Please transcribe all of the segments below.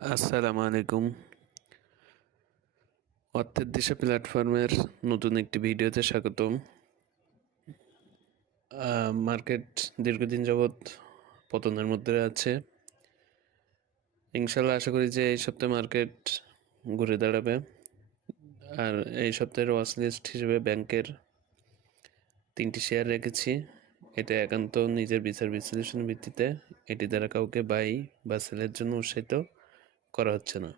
আসসালামু আলাইকুম। অর্থের দিশা প্ল্যাটফর্মের নতুন একটি ভিডিওতে স্বাগতম। মার্কেট দীর্ঘদিন যাবৎ পতনের মধ্যে আছে। ইনশাল্লাহ আশা করি যে এই সপ্তাহে মার্কেট ঘুরে দাঁড়াবে। আর এই সপ্তাহের ওয়াচ লিস্ট হিসেবে ব্যাংকের 3টি শেয়ার রেখেছি। এটা একান্ত নিজের বিচার বিশ্লেষণের ভিত্তিতে, এটি দ্বারা কাউকে বাই বা সেলের জন্য উৎসাহিত করা হচ্ছে না।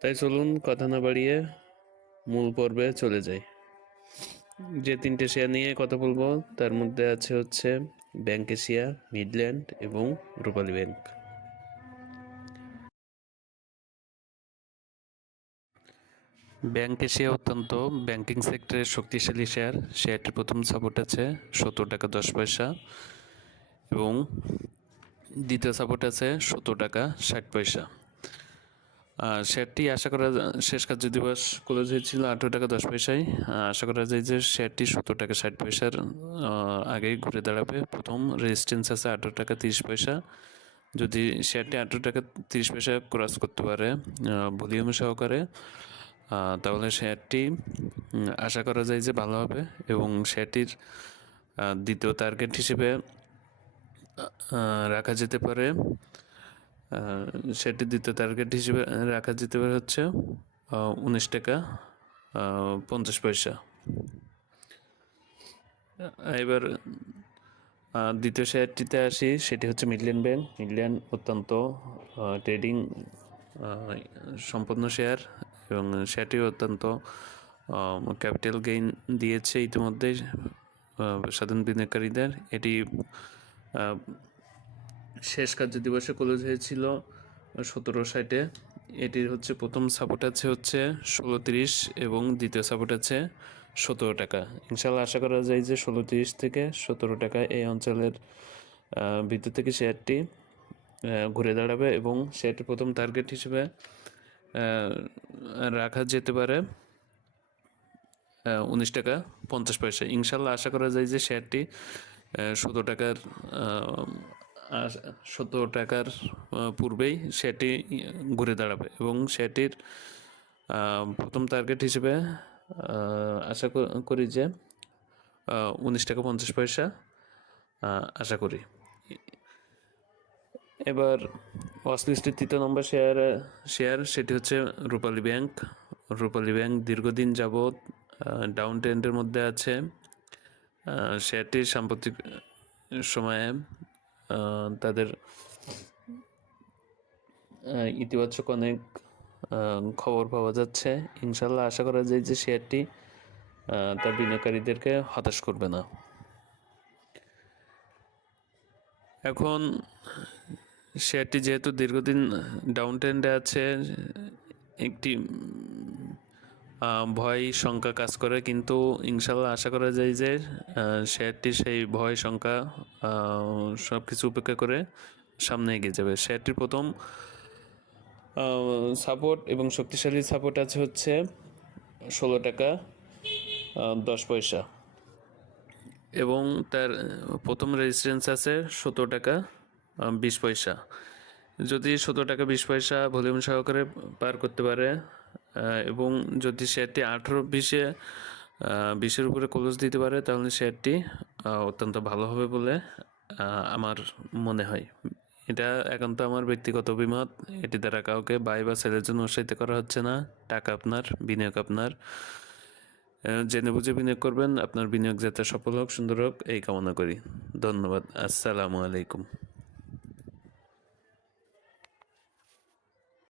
তাই চলুন কথা না বাড়িয়ে মূল পর্বে চলে যাই। যে 3টে শেয়ার নিয়ে কথা বলবো তার মধ্যে হচ্ছে ব্যাংক এশিয়া, মিডল্যান্ড এবং রূপালী ব্যাংক। ব্যাংক এশিয়া অত্যন্ত ব্যাংকিং সেক্টরের শক্তিশালী শেয়ার। শেয়ারটির প্রথম সাপোর্ট আছে 17 টাকা 10 পয়সা এবং দ্বিতীয় সাপোর্ট আছে 17 টাকা 60 পয়সা। শেয়ারটি আশা করা শেষ কার্য দিবস ক্লোজ হয়েছিল 18 টাকা 10 পয়সায়। আশা করা যায় যে শেয়ারটি 17 টাকা 60 পয়সার আগেই ঘুরে দাঁড়াবে। প্রথম রেজিস্ট্যান্স আছে 18 টাকা 30 পয়সা। যদি শেয়ারটি 18 টাকা 30 পয়সা ক্রস করতে পারে ভলিউম সহকারে, তাহলে শেয়ারটি আশা করা যায় যে ভালো হবে এবং শেয়ারটির দ্বিতীয় টার্গেট হিসেবে রাখা যেতে পারে সেটি দ্বিতীয় টার্গেট হিসেবে রাখা যেতে পারে হচ্ছে 19 টাকা 50 পয়সা। এবার দ্বিতীয় শেয়ারটিতে আসি, সেটি হচ্ছে মিডল্যান্ড ব্যাংক। মিডল্যান্ড অত্যন্ত ট্রেডিং সম্পন্ন শেয়ার এবং শেয়ারটি অত্যন্ত ক্যাপিটাল গেইন দিয়েছে ইতিমধ্যেই সাধারণ বিনিয়োগকারীদের। এটি শেষ কার্য দিবসে ক্লোজ হয়েছিল 1760-এ। এটির হচ্ছে প্রথম সাপোর্ট আছে হচ্ছে 16.30 এবং দ্বিতীয় সাপোর্ট আছে 17 টাকা। ইনশাল্লাহ আশা করা যায় যে 16.30 থেকে 17 টাকা এই অঞ্চলের ভিতর থেকে শেয়ারটি ঘুরে দাঁড়াবে এবং শেয়ারটি প্রথম টার্গেট হিসেবে রাখা যেতে পারে 19 টাকা 50 পয়সা। ইনশাল্লাহ আশা করা যায় যে শেয়ারটি 17 টাকার পূর্বেই শেয়ারটি ঘুরে দাঁড়াবে এবং শেয়ারটির প্রথম টার্গেট হিসেবে আশা করি যে 19 টাকা 50 পয়সা আশা করি। এবার ওয়াচ লিস্টের 3 নম্বর শেয়ার সেটি হচ্ছে রূপালী ব্যাংক। রূপালী ব্যাংক দীর্ঘদিন যাবৎ ডাউন ট্রেন্ডের মধ্যে আছে। শেয়ারটির সাম্প্রতিক সময়ে তাদের ইতিবাচক অনেক খবর পাওয়া যাচ্ছে। ইনশাল্লাহ আশা করা যায় যে শেয়ারটি তার বিনিয়োগকারীদেরকে হতাশ করবে না। এখন শেয়ারটি যেহেতু দীর্ঘদিন ডাউন ট্রেন্ডে আছে, একটি ভয় শঙ্কা কাজ করে, কিন্তু ইনশাল্লাহ আশা করা যায় যে শেয়ারটি সেই ভয় শঙ্কা সব কিছু উপেক্ষা করে সামনে এগিয়ে যাবে। শেয়ারটির প্রথম সাপোর্ট এবং শক্তিশালী সাপোর্ট আছে হচ্ছে 16 টাকা 10 পয়সা এবং তার প্রথম রেজিস্ট্যান্স আছে 17 টাকা 20 পয়সা। যদি 17 টাকা 20 পয়সা ভলিউম সহকারে পার করতে পারে এবং যদি শেয়ারটি 18-20-এর উপরে ক্লোজ দিতে পারে, তাহলে শেয়ারটি অত্যন্ত ভালো হবে বলে আমার মনে হয়। এটা একান্ত আমার ব্যক্তিগত অভিমত। এটি দ্বারা কাউকে বাই বা সেলের জন্য উৎসাহিত করা হচ্ছে না। টাকা আপনার, বিনিয়োগ আপনার। জেনে বুঝে বিনিয়োগ করবেন। আপনার বিনিয়োগ যাতে সফল হোক, সুন্দর হোক, এই কামনা করি। ধন্যবাদ। আসসালামু আলাইকুম।